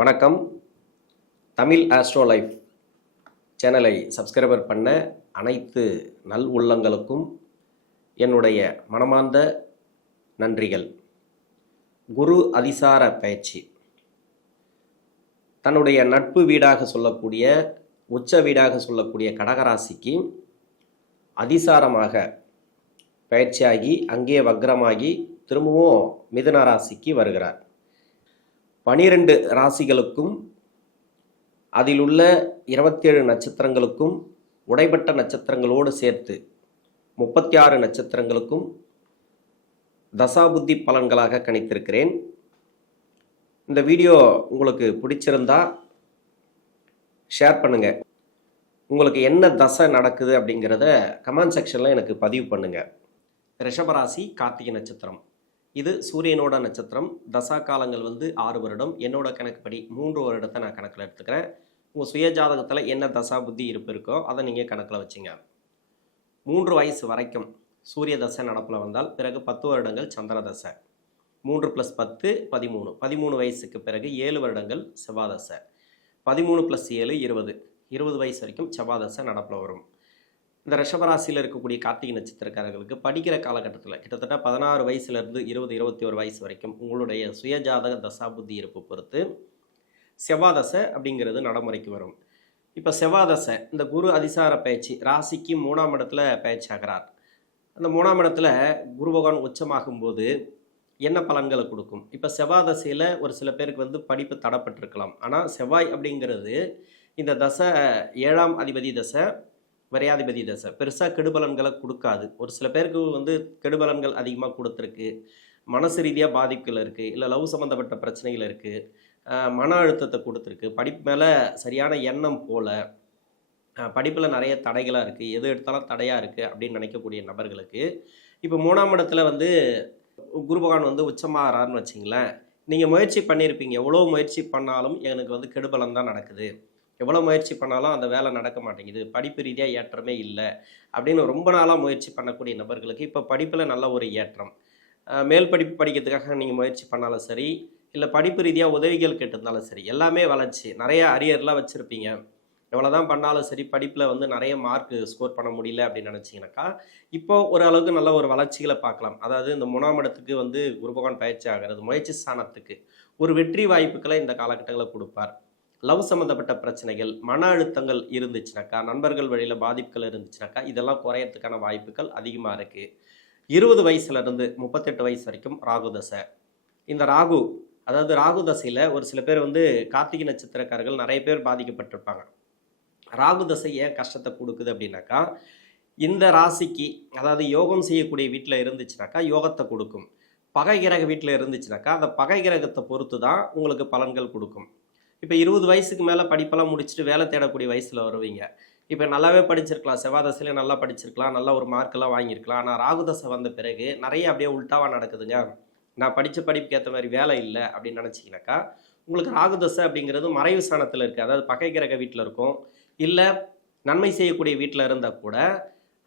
வணக்கம். Tamil astro life சேனலை subscriber பண்ண அனைத்து நல் உள்ளங்களுக்கும் என்னுடைய மனமார்ந்த நன்றிகள். குரு அதிசார பயிற்சி தன்னுடைய நட்பு வீடாக சொல்லக்கூடிய உச்ச வீடாக சொல்லக்கூடிய கடகராசிக்கு அதிசாரமாக பயிற்சியாகி அங்கே வக்ரமாகி திரும்பவும் மிதுன ராசிக்கு வருகிறார். 12 ராசிகளுக்கும் அதில் உள்ள 27 நட்சத்திரங்களுக்கும் உடைபட்ட நட்சத்திரங்களோடு சேர்த்து 36 நட்சத்திரங்களுக்கும் தசாபுத்தி பலன்களாக கணித்திருக்கிறேன். இந்த வீடியோ உங்களுக்கு பிடிச்சிருந்தா ஷேர் பண்ணுங்கள். உங்களுக்கு என்ன தசை நடக்குது அப்படிங்கிறத கமெண்ட் செக்ஷனில் எனக்கு பதிவு பண்ணுங்கள். ரிஷபராசி கார்த்திகை நட்சத்திரம், இது சூரியனோட நட்சத்திரம். தசா காலங்கள் 6 வருடம். என்னோட கணக்குப்படி 3 வருடத்தை நான் கணக்கில் எடுத்துக்கிறேன். உங்கள் சுய ஜாதகத்தில் என்ன தசா புத்தி இருப்பு இருக்கோ அதை நீங்கள் கணக்கில் வச்சுங்க. 3 வயசு வரைக்கும் சூரிய தசை நடப்பில் வந்தால் பிறகு 10 வருடங்கள் சந்திர தசை, 3 + 10 13. 13 வயசுக்கு பிறகு 7 வருடங்கள் செவ்வாய் தசை, 13 + 7 20. 20 வயசு வரைக்கும் செவ்வாய் தசை நடப்பில் வரும். இந்த ரிஷபராசியில் இருக்கக்கூடிய கார்த்திகை நட்சத்திரக்காரர்களுக்கு படிக்கிற காலகட்டத்தில் கிட்டத்தட்ட 16 வயசுலேருந்து 20 21 வயசு வரைக்கும் உங்களுடைய சுயஜாதக தசாபுத்தி இருப்பு பொறுத்து செவ்வாய் தசை அப்படிங்கிறது நடைமுறைக்கு வரும். இப்போ செவ்வாய் தசை இந்த குரு அதிசார பயிற்சி ராசிக்கு 3ஆம் இடத்துல பயிற்சி ஆகிறார். அந்த 3ஆம் இடத்துல குரு பகவான் உச்சமாகும்போது என்ன பலன்களை கொடுக்கும்? இப்போ செவ்வாய் தசையில் ஒரு சில பேருக்கு படிப்பு தடப்பட்டிருக்கலாம். ஆனால் செவ்வாய் அப்படிங்கிறது இந்த தசை 7ஆம் அதிபதி தசை, விரையாதிபதி தசை. பெருசாக கெடுபலன்களை கொடுக்காது. ஒரு சில பேருக்கு கெடுபலன்கள் அதிகமாக கொடுத்துருக்கு. மனசு ரீதியாக பாதிப்புகள் இருக்குது, இல்லை லவ் சம்மந்தப்பட்ட பிரச்சனைகள் இருக்குது, மன அழுத்தத்தை கொடுத்துருக்கு, படிப்பு மேலே சரியான எண்ணம் போல், படிப்பில் நிறைய தடைகளாக இருக்குது, எது எடுத்தாலும் தடையாக இருக்குது அப்படின்னு நினைக்கக்கூடிய நபர்களுக்கு இப்போ 3ஆம் இடத்துல குரு பகவான் உச்சமாகறாருன்னு வச்சிங்களேன். நீங்கள் முயற்சி பண்ணியிருப்பீங்க, எவ்வளோ முயற்சி பண்ணாலும் எனக்கு கெடுபலன் தான் நடக்குது, எவ்வளோ முயற்சி பண்ணாலும் அந்த வேலை நடக்க மாட்டேங்குது, படிப்பு ரீதியாக ஏற்றமே இல்லை அப்படின்னு ரொம்ப நாளாக முயற்சி பண்ணக்கூடிய நபர்களுக்கு இப்போ படிப்பில் நல்ல ஒரு ஏற்றம். மேல் படிப்பு படிக்கிறதுக்காக நீங்கள் முயற்சி பண்ணாலும் சரி, இல்லை படிப்பு ரீதியாக உதவிகள் கேட்டிருந்தாலும் சரி, எல்லாமே வளர்ச்சி. நிறைய அரியர்லாம் வச்சுருப்பீங்க, எவ்வளோ தான் பண்ணாலும் சரி படிப்பில் நிறைய மார்க் ஸ்கோர் பண்ண முடியல அப்படின்னு நினச்சிங்கனாக்கா இப்போது ஓரளவுக்கு நல்ல ஒரு வளர்ச்சிகளை பார்க்கலாம். அதாவது இந்த 3ஆம் இடத்துக்கு குரு பகவான் பயிற்சி ஆகிறது முயற்சி ஸ்தானத்துக்கு ஒரு வெற்றி வாய்ப்புகளை இந்த காலகட்டங்களில் கொடுப்பார். லவ் சம்மந்தப்பட்ட பிரச்சனைகள், மன அழுத்தங்கள் இருந்துச்சுனாக்கா, நண்பர்கள் வழியில் பாதிப்புகள் இருந்துச்சுனாக்கா இதெல்லாம் குறையறதுக்கான வாய்ப்புகள் அதிகமாக இருக்குது. 20 வயசுலேருந்து 38 வயசு வரைக்கும் ராகு தசை. இந்த ராகு தசையில் ஒரு சில பேர் கார்த்திகை நட்சத்திரக்காரர்கள் நிறைய பேர் பாதிக்கப்பட்டிருப்பாங்க. ராகு தசை ஏன் கஷ்டத்தை கொடுக்குது அப்படின்னாக்கா, இந்த ராசிக்கு அதாவது யோகம் செய்யக்கூடிய வீட்டில் இருந்துச்சுனாக்கா யோகத்தை கொடுக்கும். பகை கிரக வீட்டில் இருந்துச்சுனாக்கா அந்த பகை கிரகத்தை பொறுத்து தான் உங்களுக்கு பலன்கள் கொடுக்கும். இப்போ 20 வயசுக்கு மேலே படிப்பெல்லாம் முடிச்சுட்டு வேலை தேடக்கூடிய வயசில் வருவீங்க. இப்போ நல்லாவே படிச்சிருக்கலாம், செவ்வாய் தசையிலே நல்லா படிச்சிருக்கலாம், நல்ல ஒரு மார்க்கெல்லாம் வாங்கியிருக்கலாம். ஆனால் ராகு தசை வந்த பிறகு நிறைய அப்படியே உல்ட்டாவாக நடக்குதுங்க. நான் படித்த படிப்புக்கு ஏற்ற மாதிரி வேலை இல்லை அப்படின்னு நினச்சிங்கனாக்கா உங்களுக்கு ராகு தசை அப்படிங்கிறது மறைவு ஸ்தானத்தில் இருக்குது. அதாவது பகை கிரக வீட்டில் இருக்கும், இல்லை நன்மை செய்யக்கூடிய வீட்டில் இருந்தால் கூட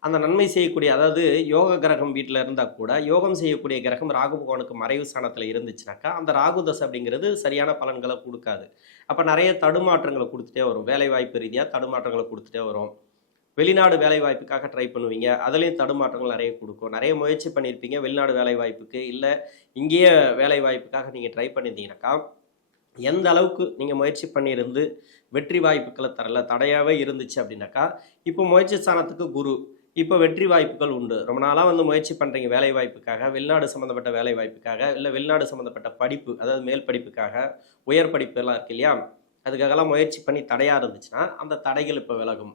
அந்த நன்மை செய்யக்கூடிய அதாவது யோக கிரகம் வீட்டில் இருந்தால் கூட யோகம் செய்யக்கூடிய கிரகம் ராகு பகவானுக்கு மறைவு ஸ்தானத்தில் இருந்துச்சுனாக்கா அந்த ராகு தசை அப்படிங்கிறது சரியான பலன்களை கொடுக்காது. அப்போ நிறைய தடுமாற்றங்களை கொடுத்துட்டே வரும். வேலைவாய்ப்பு ரீதியாக தடுமாற்றங்களை கொடுத்துட்டே வரும். வெளிநாடு வேலைவாய்ப்புக்காக ட்ரை பண்ணுவீங்க, அதுலேயும் தடுமாற்றங்கள் நிறைய கொடுக்கும். நிறைய முயற்சி பண்ணியிருப்பீங்க வெளிநாடு வேலைவாய்ப்புக்கு, இல்லை இங்கேயே வேலைவாய்ப்புக்காக நீங்கள் ட்ரை பண்ணியிருந்தீங்கன்னாக்கா எந்த அளவுக்கு நீங்கள் முயற்சி பண்ணியிருந்து வெற்றி வாய்ப்புகளை தரல, தடையாகவே இருந்துச்சு அப்படின்னாக்கா இப்போ முயற்சி ஸ்தானத்துக்கு குரு, இப்போ வெற்றி வாய்ப்புகள் உண்டு. ரொம்ப நாளாக முயற்சி பண்ணுறீங்க வேலை வாய்ப்புக்காக, வெளிநாடு சம்மந்தப்பட்ட வேலை வாய்ப்புக்காக, இல்லை வெளிநாடு சம்மந்தப்பட்ட படிப்பு அதாவது மேல் படிப்புக்காக, உயர் படிப்பு எல்லாம் இருக்கு இல்லையா, அதுக்காகலாம் முயற்சி பண்ணி தடையாக இருந்துச்சுன்னா அந்த தடைகள் இப்போ விலகும்.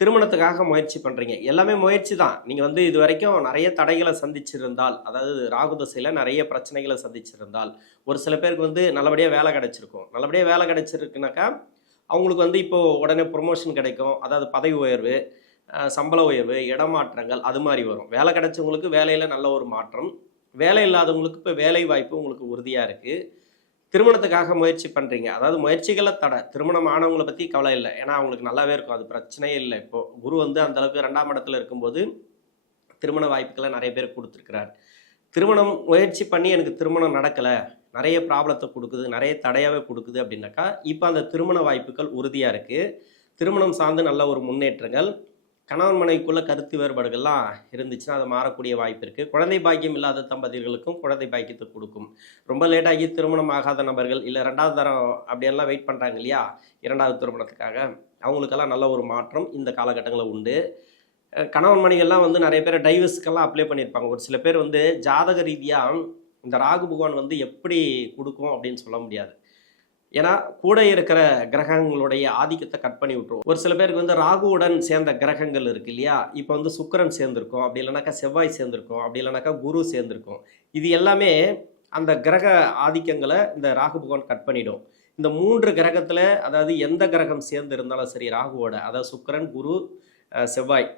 திருமணத்துக்காக முயற்சி பண்ணுறீங்க, எல்லாமே முயற்சி தான். நீங்கள் இது வரைக்கும் நிறைய தடைகளை சந்திச்சிருந்தால், அதாவது ராகு தசையில் நிறைய பிரச்சனைகளை சந்திச்சிருந்தால், ஒரு சில பேருக்கு நல்லபடியாக வேலை கிடச்சிருக்கும். நல்லபடியாக வேலை கிடச்சிருக்குனாக்கா அவங்களுக்கு இப்போது உடனே ப்ரொமோஷன் கிடைக்கும், அதாவது பதவி உயர்வு, சம்பள உயர்வு, இடமாற்றங்கள் அது மாதிரி வரும். வேலை கிடைச்சவங்களுக்கு வேலையில் நல்ல ஒரு மாற்றம், வேலை இல்லாதவங்களுக்கு இப்போ வேலை வாய்ப்பு உங்களுக்கு உறுதியாக இருக்குது. திருமணத்துக்காக முயற்சி பண்ணுறீங்க, அதாவது முயற்சிகளை தடை. திருமணம் ஆனவங்களை பற்றி கவலை இல்லை, ஏன்னா அவங்களுக்கு நல்லாவே இருக்கும், அது பிரச்சனையே இல்லை. இப்போது குரு அந்தளவுக்கு 2ஆம் இடத்துல இருக்கும்போது திருமண வாய்ப்புகளை நிறைய பேர் கொடுத்துருக்கிறார். திருமணம் முயற்சி பண்ணி எனக்கு திருமணம் நடக்கலை, நிறைய ப்ராப்ளத்தை கொடுக்குது, நிறைய தடையாகவே கொடுக்குது அப்படின்னாக்கா, இப்போ அந்த திருமண வாய்ப்புகள் உறுதியாக இருக்குது. திருமணம் சார்ந்து நல்ல ஒரு முன்னேற்றங்கள், கணவன் மனைவிக்குள்ள கருத்து வேறுபாடுகள்லாம் இருந்துச்சுன்னா அது மாறக்கூடிய வாய்ப்பு இருக்குது. குழந்தை பாக்கியம் இல்லாத தம்பதிகளுக்கும் குழந்தை பாக்கியத்தை கொடுக்கும். ரொம்ப லேட்டாகி திருமணம் ஆகாத நபர்கள், இல்லை 2வது தரம் அப்படியெல்லாம் வெயிட் பண்ணுறாங்க இல்லையா, 2வது திருமணத்துக்காக, அவங்களுக்கெல்லாம் நல்ல ஒரு மாற்றம் இந்த காலகட்டங்களில் உண்டு. கணவன் மனைவிகள்லாம் வந்து நிறைய பேர் டைவர்ஸ்க்கெல்லாம் அப்ளை பண்ணியிருப்பாங்க. ஒரு சில பேர் வந்து ஜாதக ரீதியாக இந்த ராகு பகவான் வந்து எப்படி கொடுக்கும் அப்படின்னு சொல்ல முடியாது. ஏன்னா கூட இருக்கிற கிரகங்களுடைய ஆதிக்கத்தை கட் பண்ணி விட்டுரும். ஒரு சில பேருக்கு வந்து ராகுவுடன் சேர்ந்த கிரகங்கள் இருக்கு இல்லையா, இப்போ வந்து சுக்கிரன் சேர்ந்திருக்கும், அப்படி இல்லைனாக்கா செவ்வாய் சேர்ந்திருக்கும், அப்படி இல்லைனாக்கா குரு சேர்ந்திருக்கும். இது எல்லாமே அந்த கிரக ஆதிக்கங்களை இந்த ராகு பகவான் கட் பண்ணிடும். இந்த 3 கிரகத்தில் அதாவது எந்த கிரகம் சேர்ந்து இருந்தாலும் சரி ராகுவோட, அதாவது சுக்கிரன், குரு, செவ்வாய்,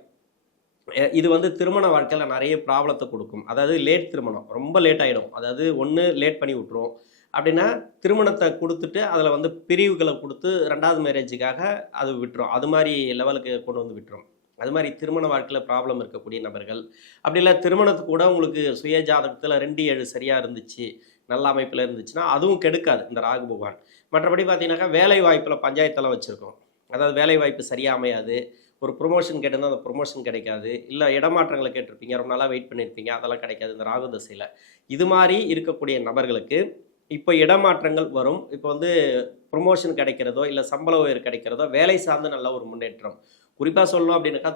இது வந்து திருமண வாழ்க்கையில் நிறைய ப்ராப்ளத்தை கொடுக்கும். அதாவது லேட் திருமணம், ரொம்ப லேட் ஆகிடும். அதாவது ஒன்று லேட் பண்ணி விட்டுரும், அப்படின்னா திருமணத்தை கொடுத்துட்டு அதில் வந்து பிரிவுகளை கொடுத்து 2வது மேரேஜுக்காக அது விட்டுரும். அது மாதிரி லெவலுக்கு கொண்டு வந்து விட்டுரும். அது மாதிரி திருமண வாழ்க்கையில் ப்ராப்ளம் இருக்கக்கூடிய நபர்கள், அப்படி இல்லை திருமணத்துக்கு கூட உங்களுக்கு சுய ஜாதகத்தில் 2-7 சரியாக இருந்துச்சு, நல்ல அமைப்பில் இருந்துச்சுன்னா அதுவும் கெடுக்காது இந்த ராகு பகவான். மற்றபடி பார்த்தீங்கன்னாக்கா வேலை வாய்ப்பில் பஞ்சாயத்தெல்லாம் வச்சுருக்கோம். அதாவது வேலை வாய்ப்பு சரியாக அமையாது, ஒரு ப்ரொமோஷன் கேட்டிருந்தால் அந்த ப்ரொமோஷன் கிடைக்காது, இல்லை இடமாற்றங்களை கேட்டிருப்பீங்க, ரொம்ப நாளாக வெயிட் பண்ணியிருப்பீங்க, அதெல்லாம் கிடைக்காது இந்த ராகு தசையில். இது மாதிரி இருக்கக்கூடிய நபர்களுக்கு இப்போ இடமாற்றங்கள் வரும். இப்போ வந்து ப்ரொமோஷன் கிடைக்கிறதோ, இல்லை சம்பள உயர் கிடைக்கிறதோ, வேலை சார்ந்து நல்ல ஒரு முன்னேற்றம். குறிப்பாக சொல்லணும் அப்படின்னாக்கா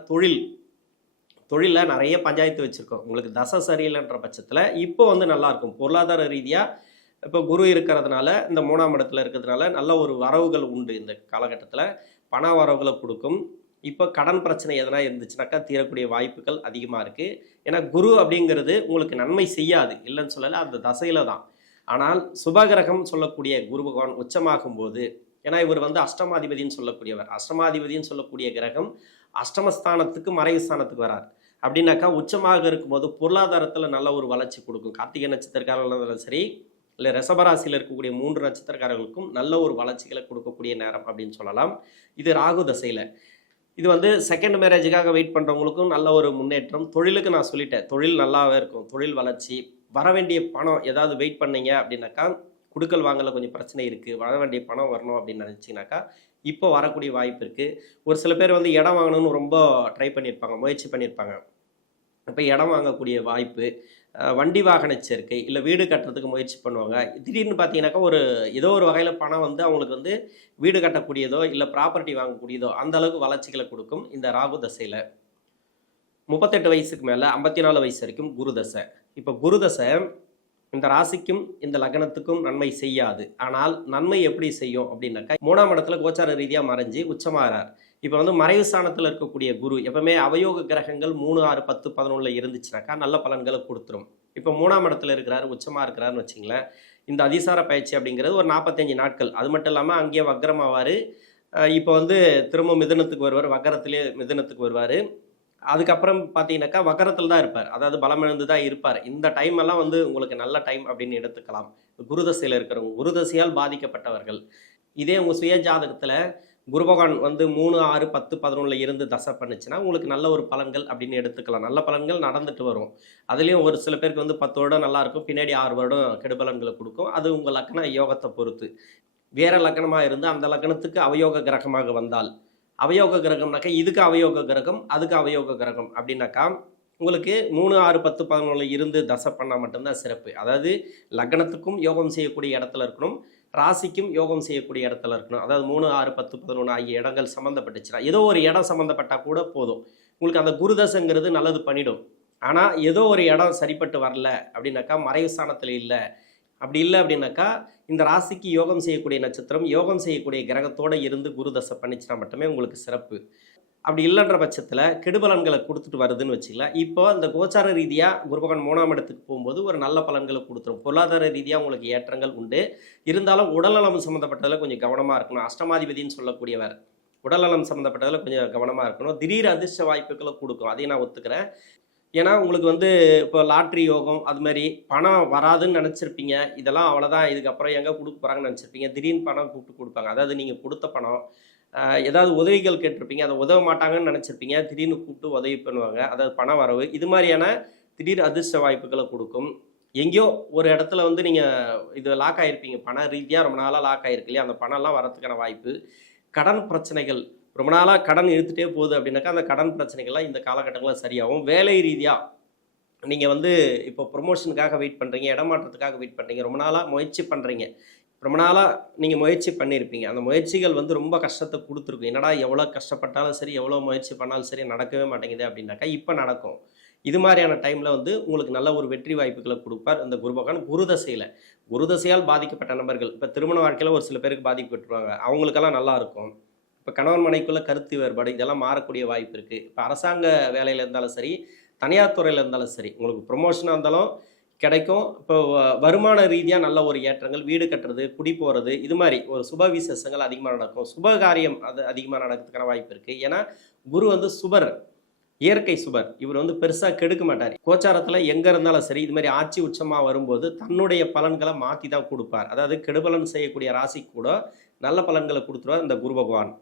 தொழிலில் நிறைய பஞ்சாயத்து வச்சுருக்கோம். உங்களுக்கு தசை சரியில்லைன்ற பட்சத்தில் இப்போ வந்து நல்லாயிருக்கும். பொருளாதார ரீதியாக இப்போ குரு இருக்கிறதுனால, இந்த 3ஆம் இடத்துல இருக்கிறதுனால நல்ல ஒரு வரவுகள் உண்டு. இந்த காலகட்டத்தில் பண வரவுகளை கொடுக்கும். இப்போ கடன் பிரச்சனை எதனா இருந்துச்சுனாக்கா தீரக்கூடிய வாய்ப்புகள் அதிகமாக இருக்குது. ஏன்னா குரு அப்படிங்கிறது உங்களுக்கு நன்மை செய்யாது, இல்லைன்னு சொல்லலை, அந்த தசையில் தான். ஆனால் சுபகிரகம் சொல்லக்கூடிய குரு பகவான் உச்சமாகும் போது, ஏன்னா இவர் வந்து அஷ்டமாதிபதினு சொல்லக்கூடியவர், அஷ்டமாதிபதினு சொல்லக்கூடிய கிரகம் அஷ்டமஸ்தானத்துக்கு மறைவு ஸ்தானத்துக்கு வரார். அப்படின்னாக்கா உச்சமாக இருக்கும்போது பொருளாதாரத்தில் நல்ல ஒரு வளர்ச்சி கொடுக்கும். கார்த்திகை நட்சத்திரக்காரர்களும் சரி, இல்லை ரிஷபராசியில் இருக்கக்கூடிய 3 நட்சத்திரக்காரர்களுக்கும் நல்ல ஒரு வளர்ச்சிகளை கொடுக்கக்கூடிய நேரம் அப்படின்னு சொல்லலாம். இது ராகு தசையில். இது வந்து செகண்ட் மேரேஜுக்காக வெயிட் பண்ணுறவங்களுக்கும் நல்ல ஒரு முன்னேற்றம். தொழிலுக்கு நான் சொல்லிட்டேன், தொழில் நல்லாவே இருக்கும், தொழில் வளர்ச்சி. வர வேண்டிய பணம் ஏதாவது வெயிட் பண்ணீங்க அப்படின்னாக்கா, குடுக்கல் வாங்கல கொஞ்சம் பிரச்சனை இருக்குது, வர வேண்டிய பணம் வரணும் அப்படின்னு நினச்சிங்கனாக்கா இப்போ வரக்கூடிய வாய்ப்பு இருக்குது. ஒரு சில பேர் வந்து இடம் வாங்கணும்னு ரொம்ப ட்ரை பண்ணியிருப்பாங்க, முயற்சி பண்ணியிருப்பாங்க. இப்போ இடம் வாங்கக்கூடிய வாய்ப்பு, வண்டி வாகன சேர்க்கை, இல்லை வீடு கட்டுறதுக்கு முயற்சி பண்ணுவாங்க. திடீர்னு பார்த்தீங்கன்னாக்கா ஏதோ ஒரு வகையில் பணம் வந்து அவங்களுக்கு வந்து வீடு கட்டக்கூடியதோ இல்லை ப்ராப்பர்ட்டி வாங்கக்கூடியதோ அந்த அளவுக்கு வளர்ச்சிகளை கொடுக்கும் இந்த ராகு தசையில். 38 வயசுக்கு மேலே 54 வயசு வரைக்கும் குரு தசை. இப்போ குரு தசை இந்த ராசிக்கும் இந்த லக்னத்துக்கும் நன்மை செய்யாது. ஆனால் நன்மை எப்படி செய்யும் அப்படின்னாக்கா, 3ஆம் இடத்துல கோச்சார ரீதியாக மறைஞ்சு உச்சமாகிறார். இப்போ வந்து மறைவு ஸ்தானத்தில் இருக்கக்கூடிய குரு எப்பவுமே அவயோக கிரகங்கள் 3, 6, 10, 11 இருந்துச்சுனாக்கா நல்ல பலன்களை கொடுத்துரும். இப்போ 3ஆம் இடத்துல இருக்கிறாரு, உச்சமாக இருக்கிறாருன்னு வச்சிங்களேன், இந்த அதிசார பயிற்சி அப்படிங்கிறது ஒரு 45 நாட்கள். அது மட்டும் இல்லாமல் அங்கேயே வக்ரமாவார். இப்போ வந்து திரும்ப மிதுனத்துக்கு வருவார், வக்கரத்திலே மிதுனத்துக்கு வருவார். அதுக்கப்புறம் பார்த்தீங்கன்னாக்கா வக்கரத்தில் தான் இருப்பார், அதாவது பலமிழந்து தான் இருப்பார். இந்த டைம் எல்லாம் வந்து உங்களுக்கு நல்ல டைம் அப்படின்னு எடுத்துக்கலாம். குருதசையில் இருக்கிறவங்க, குருதசையால் பாதிக்கப்பட்டவர்கள், இதே உங்கள் சுய ஜாதகத்தில் குரு பகவான் வந்து 3, 6, 10, 11 இருந்து தசை பண்ணுச்சுன்னா உங்களுக்கு நல்ல ஒரு பலன்கள் அப்படின்னு எடுத்துக்கலாம். நல்ல பலன்கள் நடந்துட்டு வரும். அதுலேயும் ஒரு சில பேருக்கு வந்து 10 வருடம் நல்லாயிருக்கும், பின்னாடி 6 வருடம் கெடுபலன்களை கொடுக்கும். அது உங்கள் லக்ன யோகத்தை பொறுத்து. வேற லக்னமாக இருந்து அந்த லக்னத்துக்கு அவயோக கிரகமாக வந்தால், அவயோக கிரகம்னாக்கா இதுக்கு அவயோக கிரகம், அதுக்கு அவயோக கிரகம் அப்படின்னாக்கா உங்களுக்கு 3, 6, 10, 11 இருந்து தசை பண்ணால் மட்டும்தான் சிறப்பு. அதாவது லக்னத்துக்கும் யோகம் செய்யக்கூடிய இடத்துல இருக்கணும், ராசிக்கும் யோகம் செய்யக்கூடிய இடத்துல இருக்கணும். அதாவது 3, 6, 10, 11 ஆகிய இடங்கள் சம்மந்தப்பட்டுச்சுன்னா, ஏதோ ஒரு இடம் சம்மந்தப்பட்டால் கூட போதும், உங்களுக்கு அந்த குருதசைங்கிறது நல்லது பண்ணிடும். ஆனால் ஏதோ ஒரு இடம் சரிப்பட்டு வரல அப்படின்னாக்கா, மறைவு ஸ்தானத்தில் இல்லை, அப்படி இல்லை அப்படின்னாக்கா இந்த ராசிக்கு யோகம் செய்யக்கூடிய நட்சத்திரம், யோகம் செய்யக்கூடிய கிரகத்தோடு இருந்து குருதசை பண்ணிச்சுன்னா மட்டுமே உங்களுக்கு சிறப்பு. அப்படி இல்லைன்ற பட்சத்தில் கெடுபலன்களை கொடுத்துட்டு வருதுன்னு வச்சுக்கலாம். இப்போ இந்த கோச்சார ரீதியாக குருபகவான் 3ஆம் இடத்துக்கு போகும்போது ஒரு நல்ல பலன்களை கொடுத்துரும். பொருளாதார ரீதியாக உங்களுக்கு ஏற்றங்கள் உண்டு. இருந்தாலும் உடல்நலம் சம்மந்தப்பட்டதில் கொஞ்சம் கவனமாக இருக்கணும். அஷ்டமாதிபதினு சொல்லக்கூடியவர் உடல்நலம் சம்மந்தப்பட்டதில் கொஞ்சம் கவனமாக இருக்கணும். திடீர் அதிர்ஷ்ட வாய்ப்புகளை கொடுக்கும், அதையும் நான் ஒத்துக்கிறேன். ஏன்னா உங்களுக்கு வந்து இப்போ லாட்ரி யோகம் அது மாதிரி பணம் வராதுன்னு நினச்சிருப்பீங்க, இதெல்லாம் அவ்வளோதான், இதுக்கப்புறம் எங்கே கொடுக்க போகிறாங்கன்னு நினச்சிருப்பீங்க. திடீர்னு பணம் கூப்பிட்டு கொடுப்பாங்க. அதாவது நீங்கள் கொடுத்த பணம், ஏதாவது உதவிகள் கேட்டிருப்பீங்க, அதை உதவ மாட்டாங்கன்னு நினச்சிருப்பீங்க, திடீர்னு கூப்பிட்டு உதவி பண்ணுவாங்க. அதாவது பண வரவு, இது மாதிரியான திடீர் அதிர்ஷ்ட வாய்ப்புகளை கொடுக்கும். எங்கேயோ ஒரு இடத்துல வந்து நீங்கள் இது லாக் ஆகிருப்பீங்க, பண ரீதியாக ரொம்ப நாளாக லாக் ஆகிருக்கு இல்லையா, அந்த பணம்லாம் வரத்துக்கான வாய்ப்பு. கடன் பிரச்சனைகள் ரொம்ப நாளாக கடன் இழுத்துட்டே போகுது அப்படின்னாக்கா அந்த கடன் பிரச்சனைகள்லாம் இந்த காலகட்டங்களில் சரியாகும். வேலை ரீதியாக நீங்கள் வந்து இப்போ ப்ரொமோஷனுக்காக வெயிட் பண்ணுறீங்க, இடமாற்றத்துக்காக வெயிட் பண்ணுறீங்க, ரொம்ப நாளாக முயற்சி பண்ணுறீங்க, ரொம்ப நாளாக நீங்கள் முயற்சி பண்ணியிருப்பீங்க, அந்த முயற்சிகள் வந்து ரொம்ப கஷ்டத்தை கொடுத்துருக்கும். என்னடா எவ்வளோ கஷ்டப்பட்டாலும் சரி, எவ்வளோ முயற்சி பண்ணாலும் சரி நடக்கவே மாட்டேங்குது அப்படின்னாக்கா இப்போ நடக்கும். இது மாதிரியான டைமில் வந்து உங்களுக்கு நல்ல ஒரு வெற்றி வாய்ப்புகளை கொடுப்பார் இந்த குரு பகவான். குரு தசையில், குரு தசையால் பாதிக்கப்பட்ட நபர்கள், இப்போ திருமண வாழ்க்கையில் ஒரு சில பேருக்கு பாதிக்கப்பட்டுருவாங்க, அவங்களுக்கெல்லாம் நல்லா இருக்கும். இப்போ கணவன் மனைக்குள்ள கருத்து வேறுபாடு இதெல்லாம் மாறக்கூடிய வாய்ப்பு இருக்குது. இப்போ அரசாங்க வேலையில் இருந்தாலும் சரி, தனியார் துறையில் இருந்தாலும் சரி, உங்களுக்கு ப்ரொமோஷனாக இருந்தாலும் கிடைக்கும். இப்போ வருமான ரீதியாக நல்ல ஒரு ஏற்றங்கள், வீடு கட்டுறது, குடி போகிறது, இது மாதிரி ஒரு சுப விசேஷங்கள் அதிகமாக நடக்கும். சுப காரியம் அது அதிகமாக நடக்கிறதுக்கான வாய்ப்பு இருக்குது. ஏன்னா குரு வந்து சுபர், இயற்கை சுபர். இவர் வந்து பெருசாக கெடுக்க மாட்டார். கோச்சாரத்தில் எங்கே இருந்தாலும் சரி, இது மாதிரி ஆட்சி உச்சமாக வரும்போது தன்னுடைய பலன்களை மாற்றி தான் கொடுப்பார். அதாவது கெடுபலன் செய்யக்கூடிய ராசி கூட நல்ல பலன்களை கொடுத்துருவார் இந்த குரு பகவான்.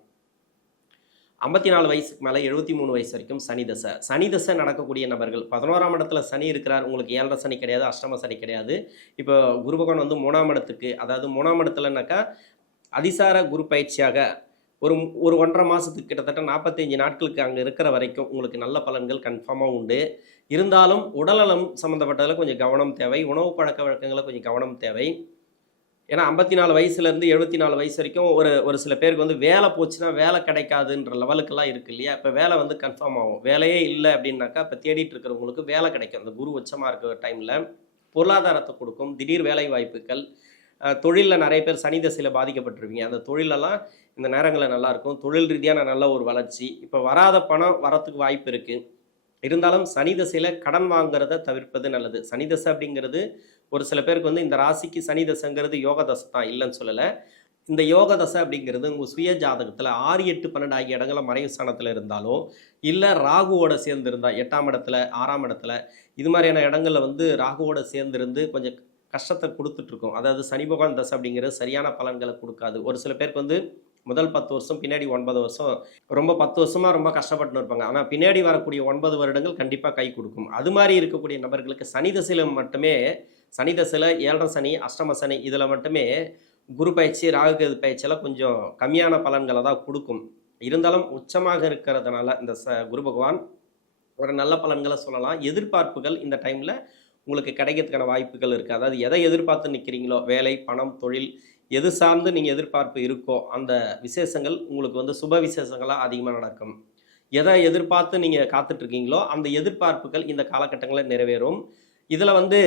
54 வயசுக்கு மேலே 73 வயசு வரைக்கும் சனி தசை. சனி தசை நடக்கக்கூடிய நபர்கள், 11ஆம் இடத்துல சனி இருக்கிறார், உங்களுக்கு 7ரை சனி கிடையாது, அஷ்டம சனி கிடையாது. இப்போ குரு பகவான் வந்து 3ஆம் இடத்துக்கு, அதாவது 3ஆம் இடத்துலனாக்கா அதிசார குரு பயிற்சியாக ஒரு 1.5 மாதத்துக்கு கிட்டத்தட்ட 45 நாட்களுக்கு அங்கே இருக்கிற வரைக்கும் உங்களுக்கு நல்ல பலன்கள் கன்ஃபார்மாக உண்டு. இருந்தாலும் உடல்நலம் சம்மந்தப்பட்டதில் கொஞ்சம் கவனம் தேவை, உணவு பழக்க வழக்கங்களில் கொஞ்சம் கவனம் தேவை. ஏன்னா 54 வயசுலேருந்து 74 வயசு வரைக்கும் ஒரு சில பேருக்கு வந்து வேலை போச்சுன்னா வேலை கிடைக்காதுன்ற லெவலுக்கெல்லாம் இருக்குது இல்லையா. இப்போ வேலை வந்து கன்ஃபார்ம் ஆகும். வேலையே இல்லை அப்படின்னாக்கா இப்போ தேடிட்டு இருக்கிறவங்களுக்கு வேலை கிடைக்கும். அந்த குரு உச்சமாக இருக்கிற டைமில் பொருளாதாரத்தை கொடுக்கும், திடீர் வேலை வாய்ப்புகள். தொழிலில் நிறைய பேர் சனி தசையில் பாதிக்கப்பட்டிருப்பீங்க, அந்த தொழிலெல்லாம் இந்த நேரங்களில் நல்லாயிருக்கும். தொழில் ரீதியான நல்ல ஒரு வளர்ச்சி. இப்போ வராத பணம் வரத்துக்கு வாய்ப்பு இருக்குது. இருந்தாலும் சனி தசையில் கடன் வாங்குறத தவிர்ப்பது நல்லது. சனி தசை அப்படிங்கிறது ஒரு சில பேருக்கு வந்து இந்த ராசிக்கு சனி தசைங்கிறது யோக தசை தான், இல்லைன்னு சொல்லலை. இந்த யோக தசை அப்படிங்கிறது உங்கள் சுய ஜாதகத்தில் 6, 8, 12 ஆகிய இடங்களில் மறைவு ஸ்தானத்தில் இருந்தாலோ, இல்லை ராகுவோட சேர்ந்து இருந்தால் 8ஆம் இடத்துல, 6ஆம் இடத்துல, இது மாதிரியான இடங்களில் வந்து ராகுவோட சேர்ந்துருந்து கொஞ்சம் கஷ்டத்தை கொடுத்துட்ருக்கோம். அதாவது சனி பகவான் தசை அப்படிங்கிறது சரியான பலன்களை கொடுக்காது. ஒரு சில பேருக்கு வந்து முதல் 10 வருஷம், பின்னாடி 9 வருஷம், ரொம்ப 10 வருஷமாக ரொம்ப கஷ்டப்பட்டு இருப்பாங்க. ஆனால் பின்னாடி வரக்கூடிய 9 வருடங்கள் கண்டிப்பாக கை கொடுக்கும். அது மாதிரி இருக்கக்கூடிய நபர்களுக்கு சனி தசையில் மட்டுமே, சனி தசையில் 7ரை சனி, அஷ்டம சனி இதில் மட்டுமே குரு பயிற்சி, ராகுகேது பயிற்சியெல்லாம் கொஞ்சம் கம்மியான பலன்களை தான் கொடுக்கும். இருந்தாலும் உச்சமாக இருக்கிறதுனால இந்த குரு பகவான் ஒரு நல்ல பலன்களை சொல்லலாம். எதிர்பார்ப்புகள் இந்த டைமில் உங்களுக்கு கிடைக்கிறதுக்கான வாய்ப்புகள் இருக்குது. அதாவது எதை எதிர்பார்த்து நிற்கிறீங்களோ, வேலை, பணம், தொழில், எது சார்ந்து நீங்கள் எதிர்பார்ப்பு இருக்கோ அந்த விசேஷங்கள் உங்களுக்கு வந்து சுப விசேஷங்களாக அதிகமாக நடக்கும். எதை எதிர்பார்த்து நீங்கள் காத்துட்ருக்கீங்களோ அந்த எதிர்பார்ப்புகள் இந்த காலகட்டங்களில் நிறைவேறும். இதில் வந்து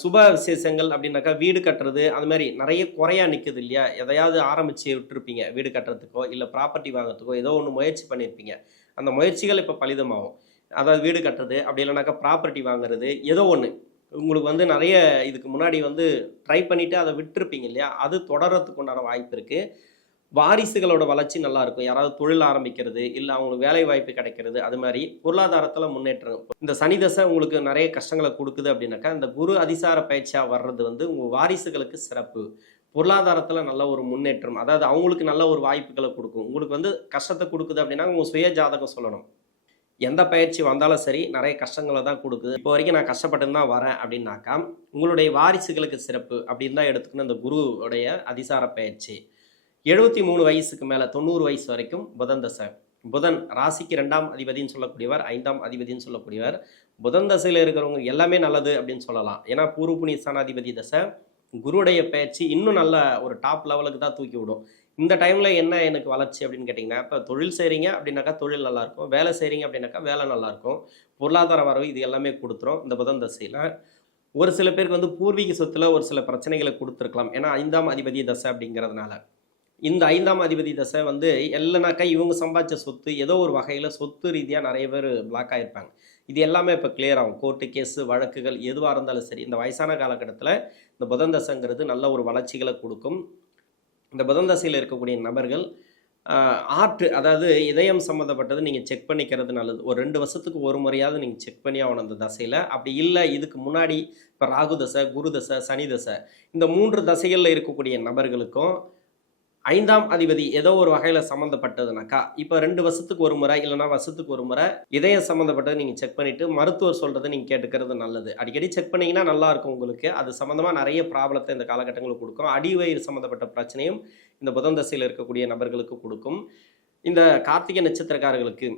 சுப விசேஷங்கள் அப்படின்னாக்கா வீடு கட்டுறது, அந்த மாதிரி நிறைய குறையாக நிற்குது இல்லையா. எதையாவது ஆரம்பித்து விட்டுருப்பீங்க, வீடு கட்டுறதுக்கோ இல்லை ப்ராப்பர்ட்டி வாங்குறதுக்கோ ஏதோ ஒன்று முயற்சி பண்ணியிருப்பீங்க. அந்த முயற்சிகள் இப்போ பலிதமாகும். அதாவது வீடு கட்டுறது, அப்படி இல்லைனாக்கா ப்ராப்பர்ட்டி வாங்குறது, ஏதோ ஒன்று உங்களுக்கு வந்து நிறைய இதுக்கு முன்னாடி வந்து ட்ரை பண்ணிவிட்டு அதை விட்டுருப்பீங்க இல்லையா, அது தொடர்றதுக்கு உண்டான வாய்ப்பு இருக்குது. வாரிசுகளோட வளர்ச்சி நல்லாயிருக்கும். யாராவது தொழில் ஆரம்பிக்கிறது, இல்லை அவங்களுக்கு வேலை வாய்ப்பு கிடைக்கிறது, அது மாதிரி பொருளாதாரத்தில் முன்னேற்றம். இந்த சனி தசை உங்களுக்கு நிறைய கஷ்டங்களை கொடுக்குது அப்படின்னாக்கா இந்த குரு அதிசார பயிற்சியாக வர்றது வந்து உங்கள் வாரிசுகளுக்கு சிறப்பு. பொருளாதாரத்தில் நல்ல ஒரு முன்னேற்றம், அதாவது அவங்களுக்கு நல்ல ஒரு வாய்ப்புகளை கொடுக்கும். உங்களுக்கு வந்து கஷ்டத்தை கொடுக்குது அப்படின்னா உங்கள் சுய ஜாதகம் சொல்லணும். எந்த பயிற்சி வந்தாலும் சரி நிறைய கஷ்டங்களை தான் கொடுக்குது, இப்போ வரைக்கும் நான் கஷ்டப்பட்டு தான் வரேன் அப்படின்னாக்கா உங்களுடைய வாரிசுகளுக்கு சிறப்பு அப்படின்னு தான் எடுத்துக்கணும் இந்த குருவுடைய அதிசார பயிற்சி. 73 வயசுக்கு மேலே 90 வயசு வரைக்கும் புதன் தசை. புதன் ராசிக்கு 2ஆம் அதிபதினு சொல்லக்கூடியவர், 5ஆம் அதிபதினு சொல்லக்கூடியவர். புதன் தசையில் இருக்கிறவங்க எல்லாமே நல்லது அப்படின்னு சொல்லலாம். ஏன்னா பூர்வ புண்ணிய ஸ்தானாதிபதி தசை, குருவுடைய பயிற்சி இன்னும் நல்ல ஒரு டாப் லெவலுக்கு தான் தூக்கி விடும். இந்த டைமில் என்ன எனக்கு வளர்ச்சி அப்படின்னு கேட்டிங்கன்னா, இப்போ தொழில் செய்கிறீங்க அப்படின்னாக்கா தொழில் நல்லாயிருக்கும், வேலை செய்கிறீங்க அப்படின்னாக்கா வேலை நல்லாயிருக்கும், பொருளாதார வரவு இது எல்லாமே கொடுத்துரும் இந்த புதன் தசையில். ஒரு சில பேருக்கு வந்து பூர்வீக சொத்தில் ஒரு சில பிரச்சனைகளை கொடுத்துருக்கலாம். ஏன்னா 5ஆம் அதிபதி தசை அப்படிங்கிறதுனால. இந்த 5ஆம் அதிபதி தசை வந்து இல்லைனாக்கா இவங்க சம்பாதிச்ச சொத்து ஏதோ ஒரு வகையில் சொத்து ரீதியாக நிறைய பேர் பிளாக் ஆகிருப்பாங்க. இது எல்லாமே இப்போ கிளியர் ஆகும். கோர்ட்டு கேஸு வழக்குகள் எதுவாக இருந்தாலும் சரி இந்த வயசான காலகட்டத்தில் இந்த புதன் தசைங்கிறது நல்ல ஒரு வளர்ச்சிகளை கொடுக்கும். இந்த புதன் தசையில் இருக்கக்கூடிய நபர்கள் ஆர்ட், அதாவது இதயம் சம்மந்தப்பட்டது நீங்கள் செக் பண்ணிக்கிறது நல்லது. ஒரு 2 வருஷத்துக்கு ஒரு முறையாவது நீங்கள் செக் பண்ணி ஆகணும் அந்த தசையில். அப்படி இல்லை இதுக்கு முன்னாடி இப்போ ராகு தசை, குரு தசை, சனி தசை, இந்த 3 தசைகளில் இருக்கக்கூடிய நபர்களுக்கும் 5ஆம் அதிபதி ஏதோ ஒரு வகையில் சம்மந்தப்பட்டதுனாக்கா இப்போ 2 வருஷத்துக்கு ஒரு முறை இல்லைனா வருஷத்துக்கு ஒரு முறை இதயம் சம்மந்தப்பட்டதை நீங்கள் செக் பண்ணிவிட்டு மருத்துவர் சொல்கிறத நீங்கள் கேட்டுக்கிறது நல்லது. அடிக்கடி செக் பண்ணிங்கன்னா நல்லாயிருக்கும் உங்களுக்கு. அது சம்மந்தமாக நிறைய ப்ராப்ளத்தை இந்த காலகட்டங்களுக்கு கொடுக்கும். அடிவயிறு சம்மந்தப்பட்ட பிரச்சனையும் இந்த புதன் தசையில் இருக்கக்கூடிய நபர்களுக்கு கொடுக்கும். இந்த கார்த்திகை நட்சத்திரக்காரர்களுக்கு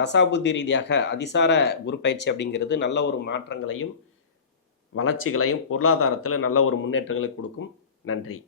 தசாபுத்தி ரீதியாக அதிசார குரு பயிற்சி அப்படிங்கிறது நல்ல ஒரு மாற்றங்களையும் வளர்ச்சிகளையும் பொருளாதாரத்தில் நல்ல ஒரு முன்னேற்றங்களை கொடுக்கும். நன்றி.